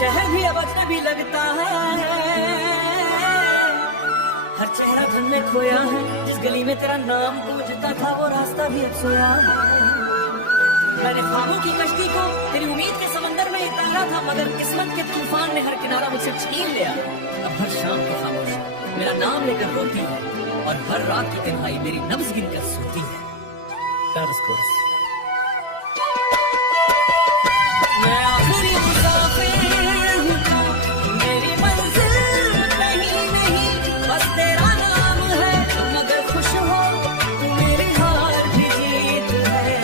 शहर भी अब अजनबी लगता है, हर चेहरा धन में खोया है। जिस गली में तेरा नाम गूंजता था वो रास्ता भी अब सोया है। मैंने ख्वाबों की कश्ती को तेरी उम्मीद के समंदर में उतारा था, मगर किस्मत के तूफान ने हर किनारा मुझसे छीन लिया। अब हर शाम की खामोशी मेरा नाम लेकर रोती है, और हर रात की तन्हाई मेरी नब्ज गिनकर सोती है। मैं आखिरी मुसाफिर हूँ, मेरी मंजिल कहीं नहीं, बस तेरा नाम है। मगर खुश हो तू मेरी हार भी जीत है,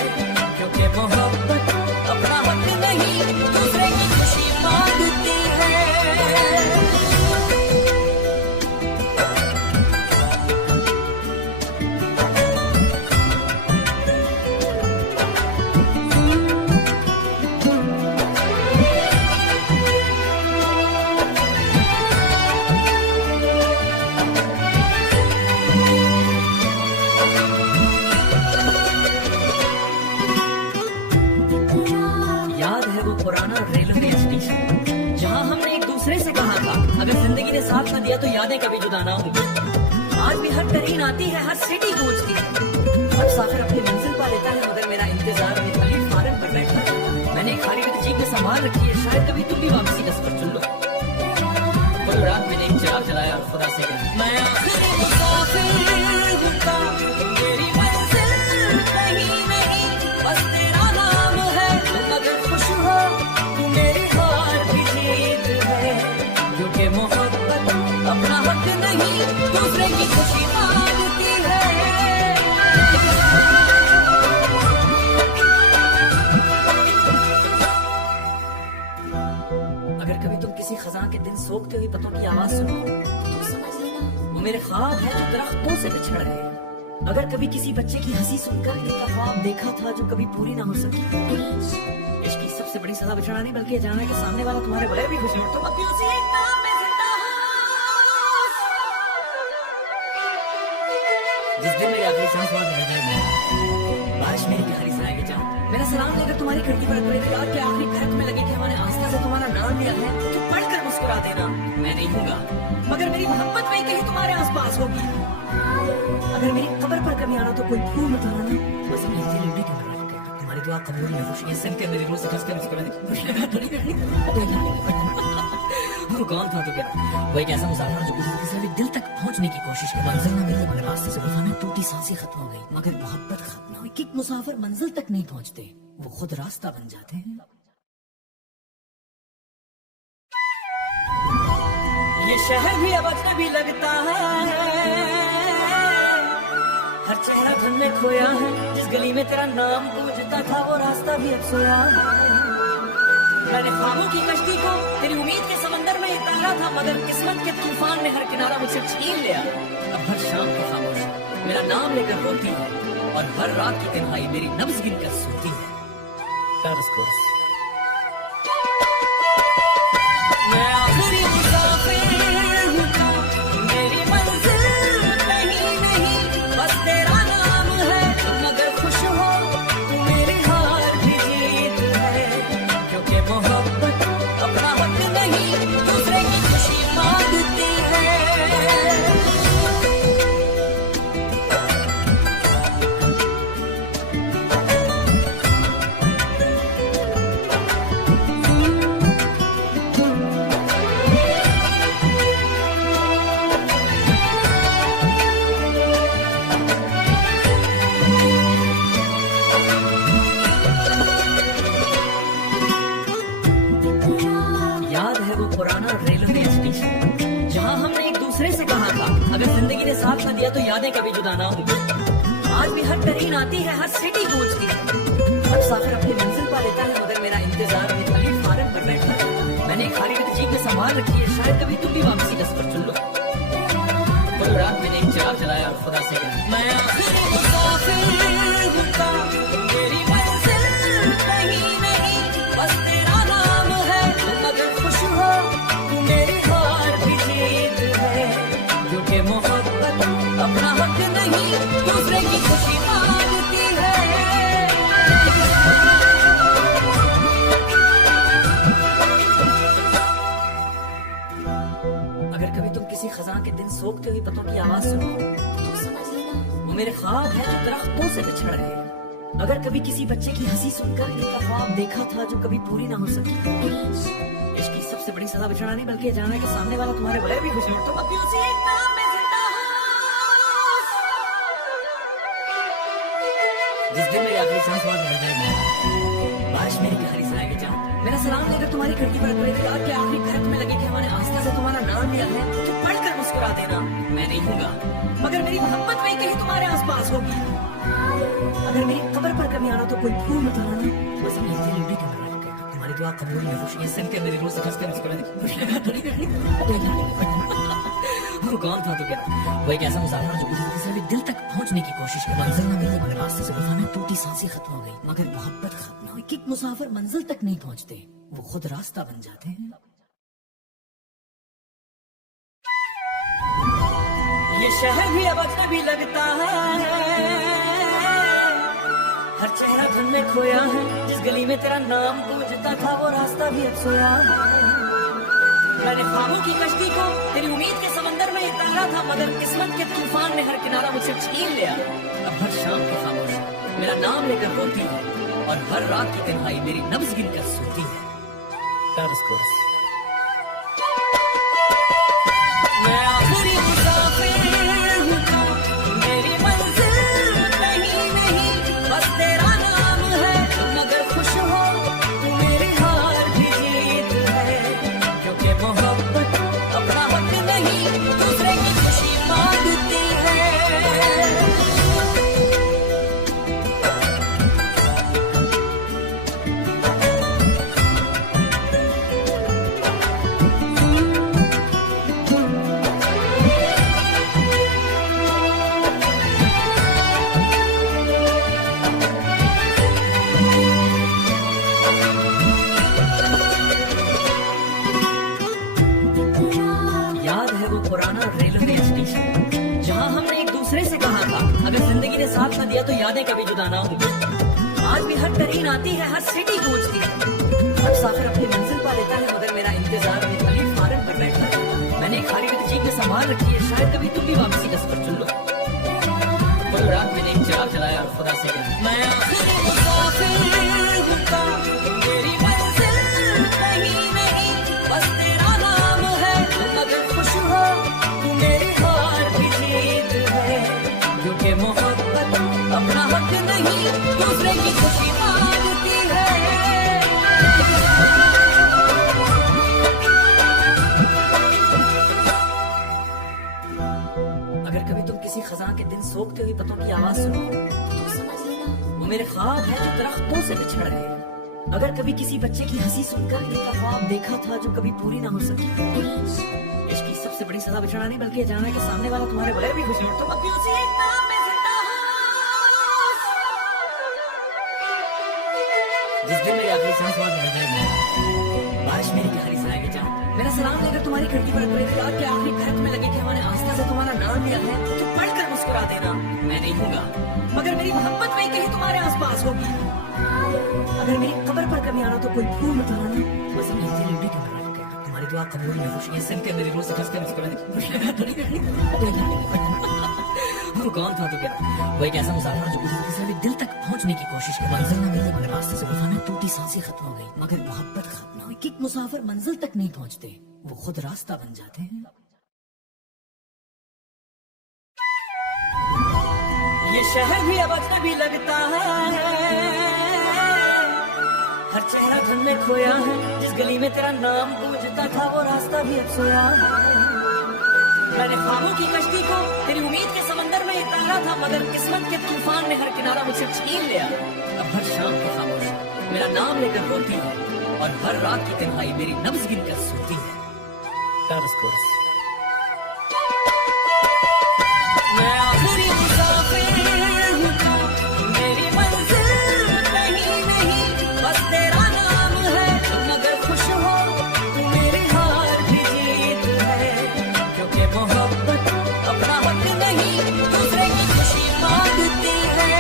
क्योंकि मोहब्बत अपना हक नहीं दूसरे की खुशी मांगती है। पुराना रेलवे स्टेशन जहां हमने एक दूसरे से कहा था अगर जिंदगी ने साथ न दिया तो यादें कभी जुदा ना होंगी। आज भी हर ट्रेन आती है, हर सिटी गूंजती है, हर मुसाफिर अपनी मंजिल पा लेता है, मगर मेरा इंतजार में खाली फारग पर बैठा है। मैंने एक खाली हुई जीप में संभाल रखी है, शायद कभी तुम भी वापसी का सफर चुन लो। कल रात मैंने एक चिराग जलाया और खुदा से कहा, मैं आखिरी मुसाफिर हूँ, मेरी मंजिल कहीं नहीं, बस तेरा नाम है। मगर खुश हो तू मेरी हार भी जीत है, क्योंकि मोहब्बत अपना हक नहीं दूसरे की खुशी मांगती है। अगर कभी तुम किसी खजां के दिन सोखते हुए पतों की आवाज सुनो तो समझ लेना वो मेरे ख्वाब है जो दरख्तों से बिछड़ गए। अगर कभी किसी बच्चे की हंसी सुनकर एक ख्वाब देखा था जो कभी पूरी ना हो सकी, इश्क की सबसे बड़ी सजा बिछड़ा नहीं बल्कि जाना कि सामने वाला तुम्हारे बगैर भी खुश हो। तो अब उसी एक नाम में जिंदा हूं। जिस दिन मेरी आखिरी सांस हुआ मेरा जाएगा, बारिश मेरी प्यारी सुनाएगी जाओ। मेरा सलाम लेकर तुम्हारी खिड़की पर अपने प्यार के आखिरी खड़क में लगे थे, हमारे आस्था से तुम्हारा नाम लिया है कि पढ़कर मुस्कुरा देना। मैं नहीं हूँगा मगर मेरी मोहब्बत में कहीं तुम्हारे आसपास होगी। अगर मेरी कब्र पर कभी आना तो कोई फूल मत लाना, बस अपनी दिल के तुम्हारी दुआ कबूल है। खुशियां संग मेरी रूह से कसके मुस्कुरा दे। वो कौन था तो क्या? वो एक ऐसा मुसाफिर जो किसी से भी दिल तक पहुंचने की कोशिश की, मंजिल न मिली मगर रास्ते से गुजरना, टूटी सांसें खत्म हो गई मगर मोहब्बत खत्म न हुई। कि मुसाफिर मंजिल तक नहीं पहुंचते, वो खुद रास्ता बन जाते हैं। ये शहर भी अब अजनबी लगता है, हर चेहरा धन में खोया है। जिस गली में तेरा नाम गूंजता था वो रास्ता भी अब सोया है। मैंने ख्वाबों की कश्ती को तेरी उम्मीद के समंदर में उतारा था, मगर किस्मत के तूफान ने हर किनारा मुझसे छीन लिया। अब हर शाम की खामोशी मेरा नाम लेकर रोती है, और हर रात की तन्हाई मेरी नब्ज गिनकर सोती है। मैं आखिरी मुसाफिर हूँ, मेरी मंजिल कहीं नहीं, बस तेरा नाम है। मगर खुश हो तू मेरी हार भी जीत है, क्योंकि मोहब्बत अपना हक नहीं दूसरे की खुशी मांगती है। पुराना रेलवे स्टेशन जहां हमने एक दूसरे से कहा था अगर जिंदगी ने साथ न दिया तो यादें कभी जुदा ना होंगी। आज भी हर ट्रेन आती है, हर सिटी गूंजती है, हर मुसाफिर अपनी मंजिल पा लेता है, मगर मेरा इंतजार में खाली फारग पर बैठा है। मैंने एक खाली हुई जीप में संभाल रखी है, शायद कभी तुम भी वापसी का सफर चुन लो। कल रात मैंने एक चिराग जलाया और खुदा से कहा, मैं आखिरी मुसाफिर हूँ, मेरी मंजिल कहीं नहीं, बस तेरा नाम है। मगर खुश हो तू मेरी हार भी जीत है, क्योंकि मोहब्बत अपना हक नहीं दूसरे की खुशी मांगती है। सोखते हुए पतों की आवाज सुनो तो समझ लेना वो मेरे ख्वाब है जो दरख्तों से बिछड़ रहे हैं। अगर कभी किसी बच्चे की हंसी सुनकर इनका ख्वाब देखा था जो कभी पूरी ना हो सकी। प्लीज इश्क की सबसे बड़ी सजा बिछड़ना नहीं बल्कि जाना है कि सामने वाला तुम्हारे बगैर भी खुश हो। तुम अभी उसी एक नाम में जिंदा हो। जिस दिन मेरी आखिरी सांस वहां निकल जाएगी, बारिश मेरी गहरी से आएगी जाओ। मेरा सलाम लेकर तुम्हारी खिड़की पर कोई दीवार के आखिरी खत में लगे कि हमारे आस्था से तुम्हारा नाम लिया है तो पढ़कर मुस्कुरा देना। मैं नहीं हूँगा मगर मेरी मोहब्बत वही कहीं तुम्हारे आसपास होगी। अगर मेरी कब्र पर कभी आना तो कोई फूल मत लाना, बस मैं तेरी भी कब्र रखूंगा। तुम्हारी दुआ कबूल है, खुशियां सुन के मेरी रूह से खस के मुस्कुरा दे। वो कौन था तो क्या? वो एक ऐसा मुसाफिर जो किसी से भी दिल तक पहुंचने की कोशिश की, मंजिल न मिली मगर रास्ते से गुजरने टूटी सांसें खत्म हो गई मगर मोहब्बत खत्म न हुई। कि मुसाफिर मंजिल तक नहीं पहुंचते, वो खुद रास्ता बन जाते हैं। ये शहर भी अब अजनबी लगता है, हर चेहरा धन में खोया है। जिस गली में तेरा नाम गूंजता था वो रास्ता भी अब सोया है। मैंने ख्वाबों की कश्ती को तेरी उम्मीद के समंदर में उतारा था मगर किस्मत के तूफान ने हर किनारा मुझसे छीन लिया। अब हर शाम की खामोशी मेरा नाम लेकर रोती है और हर रात की तन्हाई मेरी नब्ज गिनकर सोती है। मैं आखिरी मुसाफिर हूँ, मेरी मंजिल कहीं नहीं, बस तेरा नाम है मगर खुश हो तू मेरी हार भी जीत है। क्योंकि मोहब्बत अपना हक नहीं दूसरे की खुशी मांगती है। याद है वो पुराना रेलवे स्टेशन जहाँ हमने एक दूसरे से कहा था अगर जिंदगी ने साथ न दिया तो यादें कभी जुदा ना होंगी। आज भी हर ट्रेन आती है, हर सिटी गूंजती है, हर मुसाफिर अपनी मंजिल पा लेता है मगर मेरा इंतजार में खाली फारग पर बैठा है। मैंने एक खाली जीप में संभाल रखी है, शायद कभी तुम भी वापसी का सफर चुन लो। कल रात मैंने एक चिराग जलाया और खुदा से कहा, मैं आखिरी मुसाफिर हूँ, मेरी मंजिल कहीं नहीं, बस तेरा नाम है मगर खुश हो तू मेरी हार भी जीत है। क्योंकि मोहब्बत अपना हक नहीं दूसरे की खुशी मांगती है। अगर कभी तुम किसी खजां के दिन सोखते हुए पतों की आवाज सुनो तो समझ लेना वो मेरे ख्वाब है जो दरख्तों से बिछड़ रहे हैं। अगर कभी किसी बच्चे की हंसी सुनकर इनका ख्वाब देखा था जो कभी पूरी ना हो सकी। प्लीज इश्क की सबसे बड़ी सजा बिछड़ना नहीं बल्कि जाना है कि सामने वाला तुम्हारे बगैर भी खुश हो। तुम अभी उसी एक नाम में जिंदा हो। जिस दिन मेरी आखिरी सांस वहां निकल जाएगी, बारिश मेरी गहरी से आएगी जाओ। मेरा सलाम लेकर तुम्हारी खिड़की पर कोई दीवार के आखिरी खत में लगे कि हमारे आस्था से तुम्हारा नाम लिया है तो पढ़कर मुस्कुरा देना। मैं नहीं हूँगा मगर मेरी मोहब्बत वही कहीं तुम्हारे आसपास होगी। अगर मेरी कब्र पर कभी आना तो कोई फूल मत लाना, बस मैं तेरी भी कब्र रखूंगा। तुम्हारी दुआ कबूल है, खुशियां सुन के मेरी रूह से खस के मुस्कुरा दे। वो कौन था तो क्या? वो एक ऐसा मुसाफिर जो किसी से भी दिल तक पहुंचने की कोशिश की, मंजिल न मिली मगर रास्ते से गुजरने टूटी सांसें खत्म हो गई मगर मोहब्बत खत्म न हुई। कि मुसाफिर मंजिल तक नहीं पहुंचते, वो खुद रास्ता बन जाते हैं। ये शहर भी अब अजनबी लगता है, हर चेहरा धन में खोया है। जिस गली में तेरा नाम गूंजता था वो रास्ता भी अब सोया है। मैंने ख्वाबों की कश्ती को तेरी उम्मीद के समंदर में उतारा था मगर किस्मत के तूफान ने हर किनारा मुझसे छीन लिया। अब हर शाम की खामोशी मेरा नाम लेकर रोती है और हर रात की तन्हाई मेरी नब्ज गिनकर सोती है। मैं आखिरी मुसाफिर हूँ, मेरी मंजिल कहीं नहीं, बस तेरा नाम है मगर खुश हो तू मेरी हार भी जीत है। क्योंकि मोहब्बत अपना हक नहीं दूसरे की खुशी मांगती है।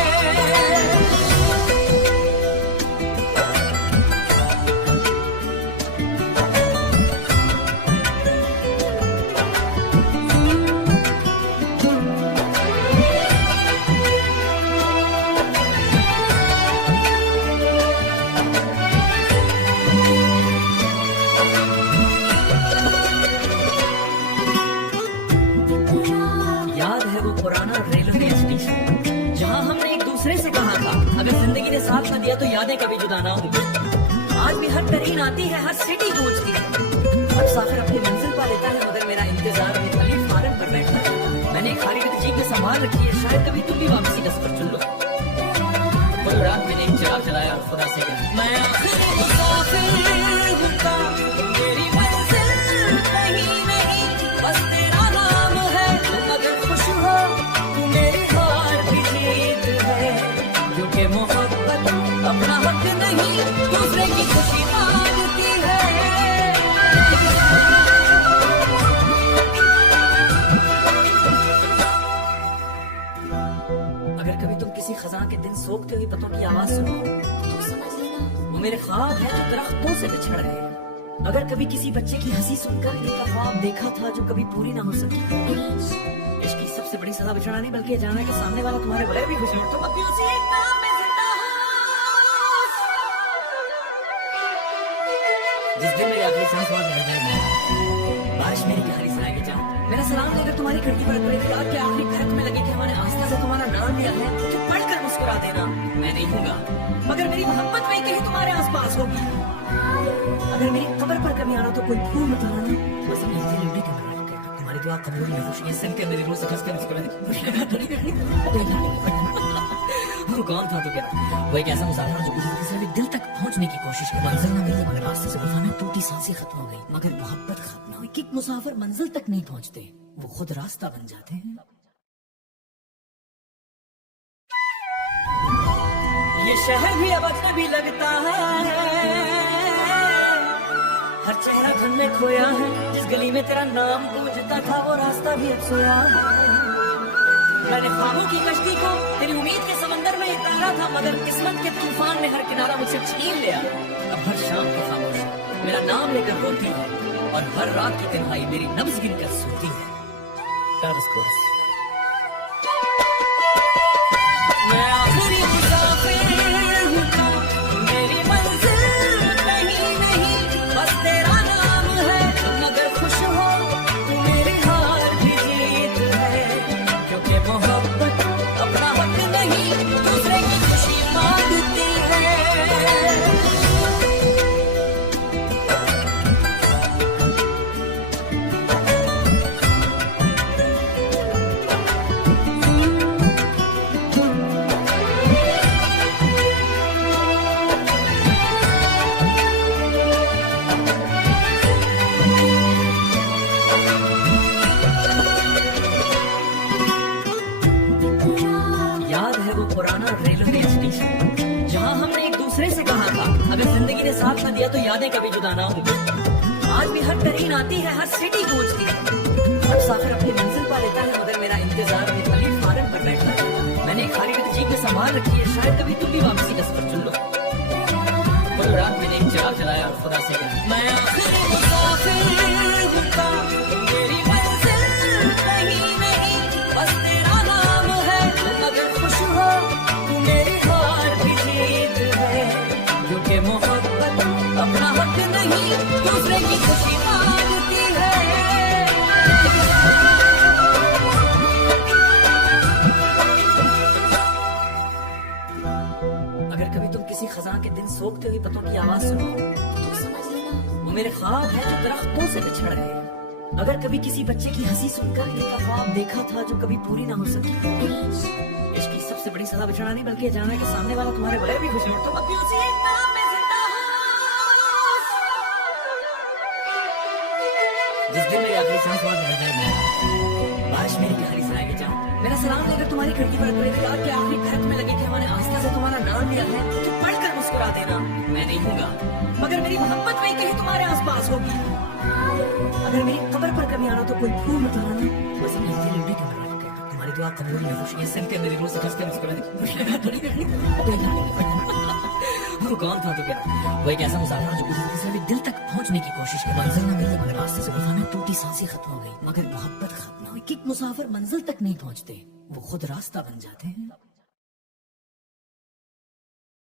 साथ न दिया तो यादें कभी जुदा ना होंगी। आज भी हर ट्रेन आती है, हर सिटी गूंजती है, हर मुसाफिर अपनी मंजिल पा लेता है, मगर मेरा इंतजार में खाली फारम पर बैठा है। मैंने खाली की जीप में संभाल रखी है, शायद कभी तुम भी वापसी का सफर चुन लो। कल रात मैंने एक चिराग जलाया और खुदा से कहा, मैं आखिरी मुसाफिर हूँ, मेरी मंजिल कहीं नहीं, बस तेरा नाम है। तुम अगर खुश हो तो मेरी हार भी जीत है, क्योंकि मोहब्बत अपना हक नहीं, दूसरे की खुशी मांगती है। अगर कभी तुम किसी खजां के दिन सोखते हुए पतों की आवाज सुनो, तो समझ लेना वो मेरे ख्वाब है जो दरख्तों से बिछड़ गए। अगर कभी किसी बच्चे की हंसी सुनकर एक ख्वाब देखा था जो कभी पूरी ना हो सकी। इश्क की सबसे बड़ी सजा बिछड़ा नहीं, बल्कि ये जानना कि सामने वाला तुम्हारे बगैर भी खुश हो। तुम अभी उसी एक नाम में जिंदा हो। जिस दिन मेरी आखिरी सांस वहां निकल जाएगी, बारिश मेरी कहानी सुनाएगी। जाओ मेरा सलाम लेकर तुम्हारी खिड़की पर पड़े याद के आखिरी खत में लगे कि हमारे आस्था से तुम्हारा नाम लिया है, तो पढ़कर मुस्कुरा देना। मैं नहीं हूँगा, मगर मेरी मोहब्बत में कहीं तुम्हारे आसपास होगी। अगर मेरी कब्र पर कभी आना तो कोई फूल मत लाना, बस अपनी जिंदगी के अंदर रखकर तुम्हारी दुआ कबूल में खुशियां संग के मेरी रूह से खस के मुस्कुरा दे। वो कौन था तो क्या? वो एक ऐसा मुसाफिर जो किसी से भी दिल तक पहुंचने की कोशिश की, मंजिल न मिली मगर रास्ते से गुजरना टूटी सांसें खत्म हो गई, मगर मोहब्बत खत्म न हुई। कि मुसाफिर मंजिल तक नहीं पहुंचते, वो खुद रास्ता बन जाते हैं। ये शहर भी अब अजनबी लगता है, हर चेहरा धन में खोया है। जिस गली में तेरा नाम गूंजता था, वो रास्ता भी अब सोया है। मैंने ख्वाबों की कश्ती को तेरी उम्मीद के समंदर में उतारा था, मगर किस्मत के तूफान ने हर किनारा मुझसे छीन लिया। अब हर शाम की खामोशी मेरा नाम लेकर रोती है, और हर रात की तन्हाई मेरी नब्ज गिनकर सोती है। Chorus chorus. मैं आखिरी मुसाफिर हूँ, मेरी मंजिल कहीं नहीं, बस तेरा नाम है। तुम अगर खुश हो तो मेरी हार भी जीत है, क्योंकि मोहब्बत अपना हक नहीं, दूसरे की खुशी मांगती है। याद है वो पुराना रेलवे स्टेशन, जहाँ हमने एक दूसरे से कहा था, अगर जिंदगी ने साथ न दिया तो यादें कभी जुदा ना होंगी। आज भी हर ट्रेन आती है, हर सिटी गूंजती है, हर मुसाफिर अपनी मंजिल पा लेता है, मगर मेरा इंतजार में खाली फारम पर बैठा है। मैंने खाली की जीप में संभाल रखी है, शायद कभी तुम भी वापसी का सफर चुन लो। कल रात मैंने एक चिराग जलाया और खुदा से कहा, मैं आखिरी मुसाफिर हूँ, मेरी मंजिल कहीं नहीं, बस तेरा नाम है। तुम अगर खुश हो तो मेरी हार भी जीत है, क्योंकि मोहब्बत अपना हक नहीं, दूसरे की खुशी मांगती है। अगर कभी तुम किसी खजां के दिन सोखते हुए पतों की आवाज सुनो, तो समझ लेना वो मेरे ख्वाब है जो दरख्तों से बिछड़ गए। अगर कभी किसी बच्चे की हंसी सुनकर एक ख्वाब देखा था जो कभी पूरी ना हो सकी। इश्क की सबसे बड़ी सजा बिछड़ा नहीं, बल्कि ये जानना कि सामने वाला तुम्हारे बगैर भी खुश हो। तुम अभी उसी एक नाम में जिंदा हो। जिस दिन मेरी आखिरी सांस वहां निकल जाएगी, बारिश मेरी कहानी सुनाएगी। जाओ मेरा सलाम लेकर तुम्हारी खिड़की पर पड़े याद के आखिरी खत में लगे कि हमारे आस्था से तुम्हारा नाम लिया है, तो पढ़कर मुस्कुरा देना। मैं नहीं हूँगा, मगर मेरी मोहब्बत में कहीं तुम्हारे आसपास होगी। अगर मेरी कब्र पर कभी आना तो कोई फूल मत लाना, बस अपनी जिंदगी के अंदर रखकर तुम्हारी दुआ कबूल में खुशियां संग के मेरी रूह से खस के मुस्कुरा दे। वो कौन था तो क्या? वो एक ऐसा मुसाफिर जो किसी से भी दिल तक पहुंचने की कोशिश की, मंजिल न मिली मगर रास्ते से गुजरना टूटी सांसें खत्म हो गई, मगर मोहब्बत खत्म न हुई। कि मुसाफिर मंजिल तक नहीं पहुंचते, वो खुद रास्ता बन जाते हैं।